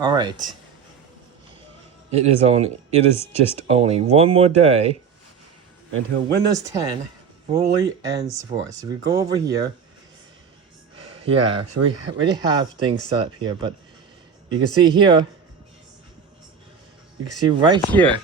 All right. It is just only one more day until Windows 10 fully ends support. So we go over here. Yeah, so we already have things set up here, but you can see here. You can see right here.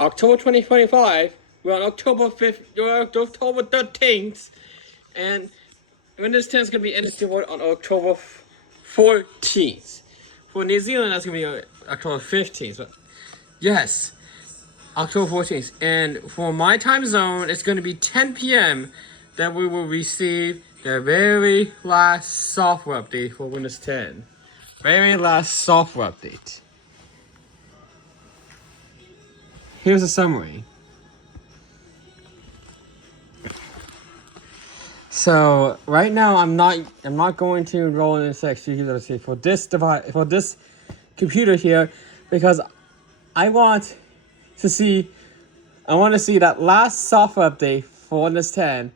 October 2025. We're on October 5th. We're on October 13th, and Windows 10 is gonna be ended support on October 14th. For New Zealand, that's gonna be October 15th. But yes, October 14th. And for my time zone, it's gonna be 10 p.m. that we will receive the very last software update for Windows 10. Very last software update. Here's a summary. So right now I'm not going to enroll in this XG for this device, for this computer here, because I want to see that last software update for Windows 10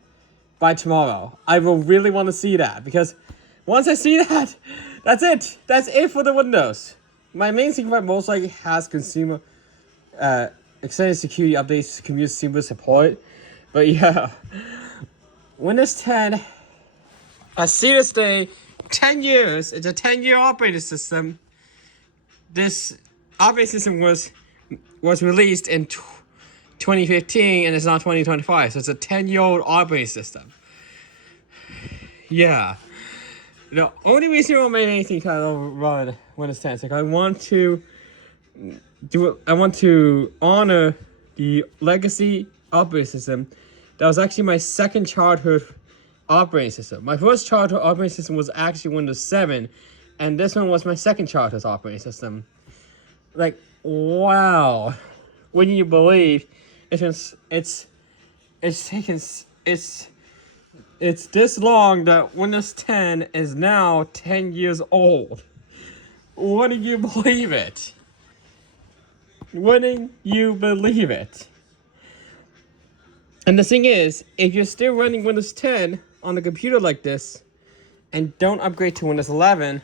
by tomorrow. I will really want to see that, because once I see that, that's it. That's it for the Windows. My main secret most likely has consumer extended security updates, consumer support, but yeah. Windows 10 has seen this day 10 years. It's a 10-year operating system. This operating system was released in 2015 and it's now 2025. So it's a 10-year-old operating system. Yeah. The only reason I made anything kind of run Windows 10 is like I want to honor the legacy operating system. That was actually my second childhood operating system. My first childhood operating system was actually Windows 7, and this one was my second childhood operating system. Like, wow. When you believe it's this long that Windows 10 is now 10 years old. Wouldn't you believe it? Wouldn't you believe it? And the thing is, if you're still running Windows 10 on a computer like this and don't upgrade to Windows 11,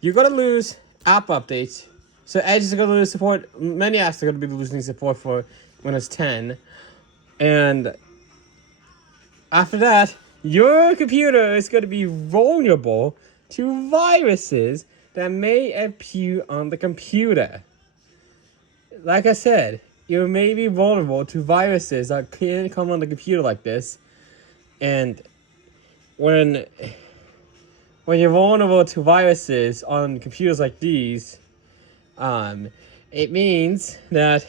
you're going to lose app updates. So Edge is going to lose support. Many apps are going to be losing support for Windows 10. And after that, your computer is going to be vulnerable to viruses that may appear on the computer. Like I said, you may be vulnerable to viruses that can come on the computer like this. And when you're vulnerable to viruses on computers like these, it means that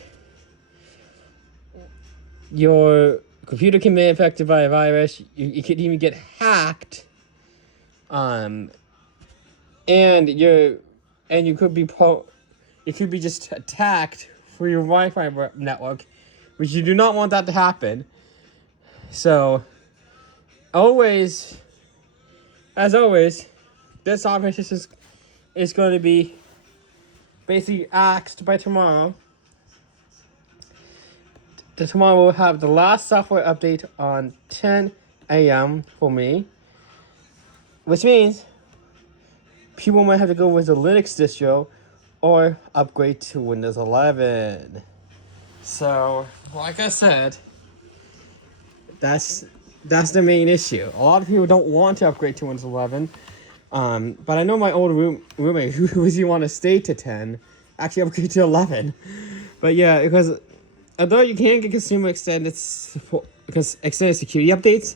your computer can be infected by a virus. You could even get hacked. And you could be just attacked for your Wi-Fi network, which you do not want that to happen. So, as always, this operating system is going to be basically axed by tomorrow. Tomorrow we'll have the last software update on 10 a.m. for me, which means people might have to go with the Linux distro or upgrade to Windows 11. So, like I said, that's the main issue. A lot of people don't want to upgrade to Windows 11. But I know my old roommate who really want to stay to 10 actually upgrade to 11. But yeah, because although you can get consumer extended support, because extended security updates,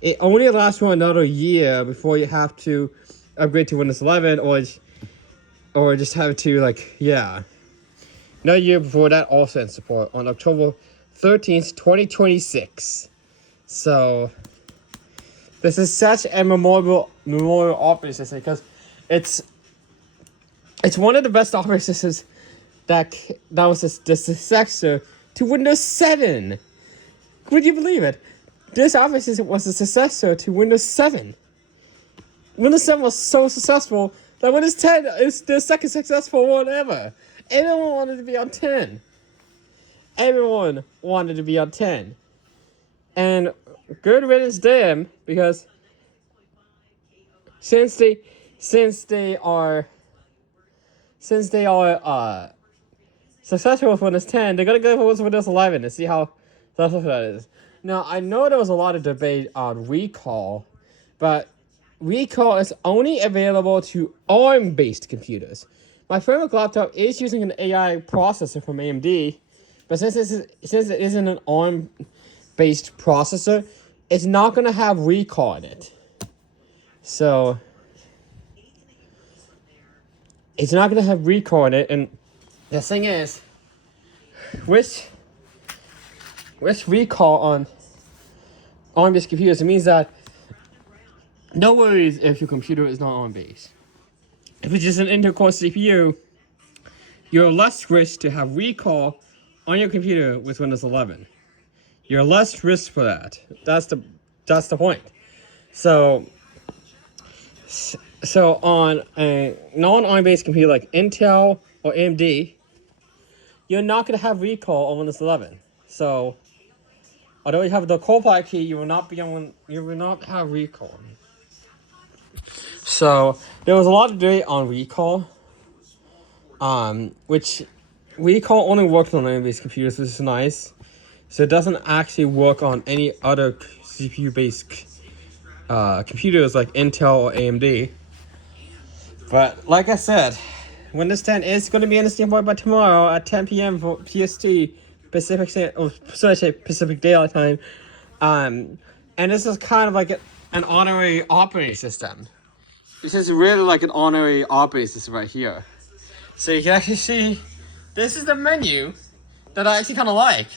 it only lasts for another year before you have to upgrade to Windows 11 or just have to, another year before that also ends support on October 13th, 2026. So, this is such a memorial operating system because it's one of the best operating systems that was the successor to Windows 7. Would you believe it? This operating system was the successor to Windows 7. Windows 7 was so successful that Windows 10 is the second successful one ever. Everyone wanted to be on 10. Everyone wanted to be on 10. And good riddance them, because since they are since they are successful with Windows 10, they're gonna go with Windows 11 and see how successful that is. Now, I know there was a lot of debate on recall, but recall is only available to ARM-based computers. My framework laptop is using an AI processor from AMD, but since it isn't an ARM-based processor, it's not gonna have recall in it. So it's not gonna have recall in it, and the thing is, with recall on ARM-based computers, it means that no worries if your computer is not ARM-based. If it's just an Intel Core CPU, you're less risk to have recall on your computer with Windows 11. You're less risk for that. That's the point. So on a non-ARM-based computer like Intel or AMD, you're not going to have recall on Windows 11. So although you have the Core key, you will not have recall. So there was a lot of debate on recall, which recall only works on ARM-based computers, which is nice. So it doesn't actually work on any other CPU-based computers like Intel or AMD. But like I said, Windows 10 is going to be in the Steam Board by tomorrow at 10 p.m. for PST, Pacific Daylight Time. And this is kind of like an honorary operating system. This is really like an honorary operating system right here. So you can actually see, this is the menu that I actually kind of like.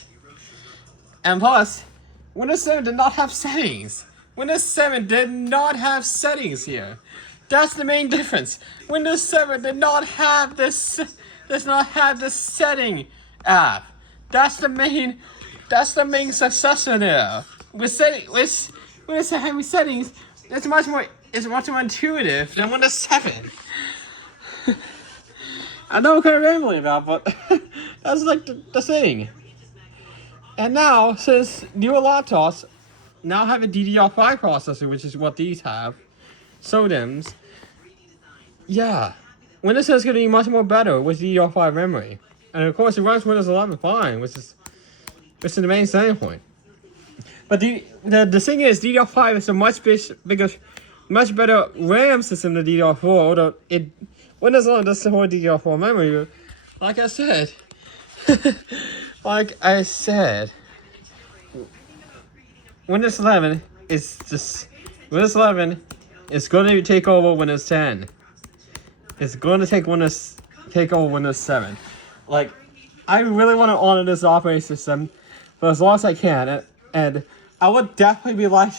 And plus, Windows 7 did not have settings. Windows 7 did not have settings here. That's the main difference. Windows 7 did not have this. Does not have the setting app. That's the main successor there. With Windows 7 having settings, it's much more intuitive than Windows 7. I know I'm kind of rambling about, but that's like the thing. And now, since newer laptops now have a DDR5 processor, which is what these have, SODIMMs, yeah, Windows 10 is going to be much more better with DDR5 memory. And of course, it runs Windows 11 fine, which is the main selling point. But the thing is, DDR5 is a much better RAM system than DDR4, although Windows 11 does support DDR4 memory. Like I said, Windows 11 is going to take over Windows 10. It's going to take over Windows 7. Like, I really want to honor this operating system for as long as I can, and I would definitely be live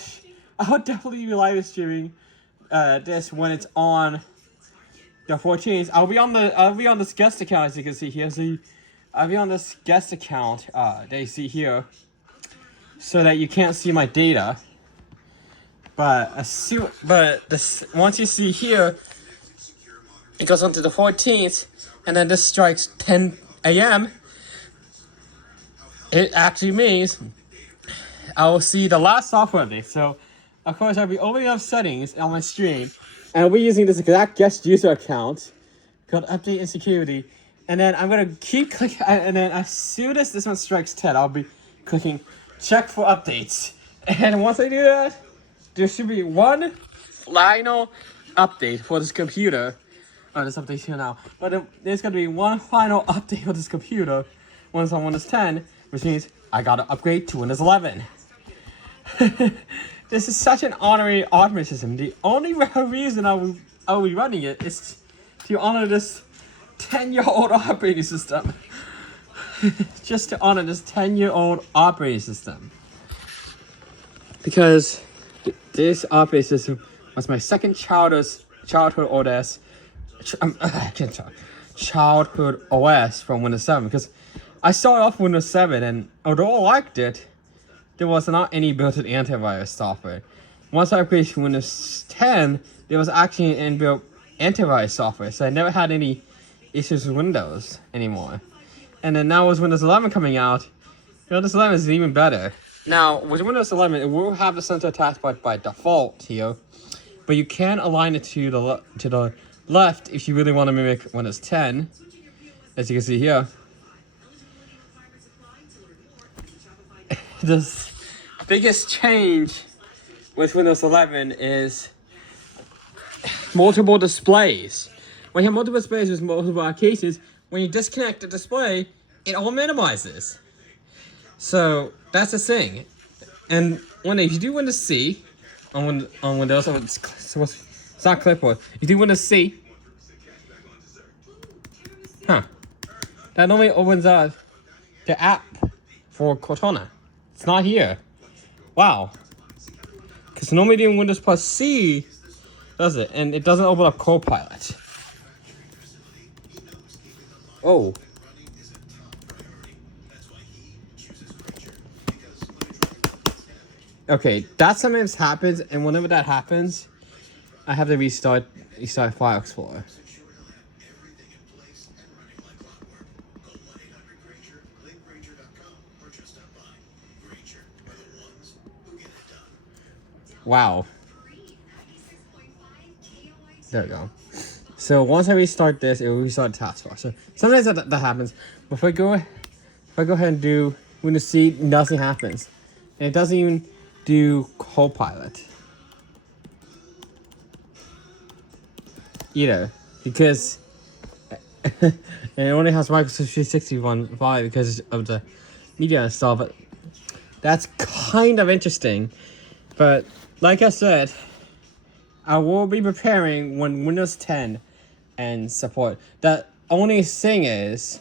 streaming this when it's on the 14th. I'll be on this guest account, as you can see here. So I'll be on this guest account that you see here, so that you can't see my data. But once you see here, it goes on to the 14th, and then this strikes 10 a.m. It actually means I will see the last software update. So, of course, I'll be opening up settings on my stream, and I'll be using this exact guest user account called Update and Security. And then I'm going to keep clicking, and then as soon as this one strikes 10, I'll be clicking check for updates. And once I do that, there should be one final update for this computer. Oh, this update's here now. But there's going to be one final update for this computer when it's on Windows 10, which means I got to upgrade to Windows 11. This is such an honorary operating system. The only reason I will be running it is to honor this 10-year-old operating system. Just to honor this 10-year-old operating system. Because this operating system was my second childhood OS. Childhood OS from Windows 7. Because I started off Windows 7, and although I liked it, there was not any built-in antivirus software. Once I upgraded to Windows 10, there was actually an inbuilt antivirus software, so I never had any issues with Windows anymore. And then now with Windows 11 coming out, Windows 11 is even better. Now, with Windows 11, it will have the center taskbar by default here, but you can align it to the left if you really want to mimic Windows 10, as you can see here. The biggest change with Windows 11 is multiple displays. When you have multiple displays with multiple applications, when you disconnect the display, it all minimizes. So that's the thing. And if you do Windows C on Windows, it's not clipboard. If you do Windows C, that normally opens up the app for Cortana. It's not here. Wow. Because normally doing Windows plus C does it, and it doesn't open up Copilot. Oh. Okay, that sometimes happens, and whenever that happens, I have to restart File Explorer. Wow. There we go. So once I restart this, it will restart the taskbar. So sometimes that happens. But if I go ahead and do Windows C, nothing happens. And it doesn't even do Copilot either, because it only has Microsoft 365 because of the media and stuff. But that's kind of interesting. But like I said, I will be preparing when Windows 10 and support. The only thing is,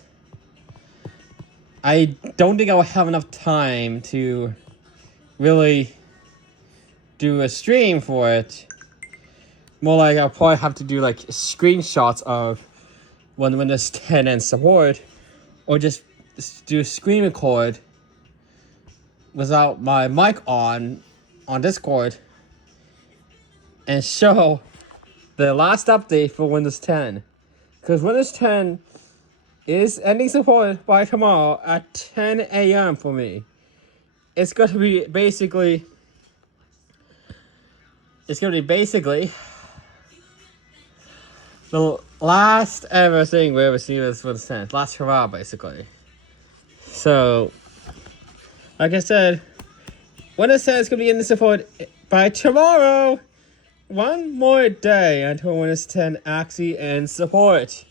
I don't think I will have enough time to really do a stream for it. More like I'll probably have to do like screenshots of when Windows 10 and support, or just do a screen record without my mic on Discord and show the last update for Windows 10. Because Windows 10 is ending support by tomorrow at 10 a.m. for me. It's going to be basically the last ever thing we ever seen with Windows 10. Last hurrah, basically. So, like I said, Windows 10 is going to be in the support by tomorrow. One more day until Windows 10 actually ends support.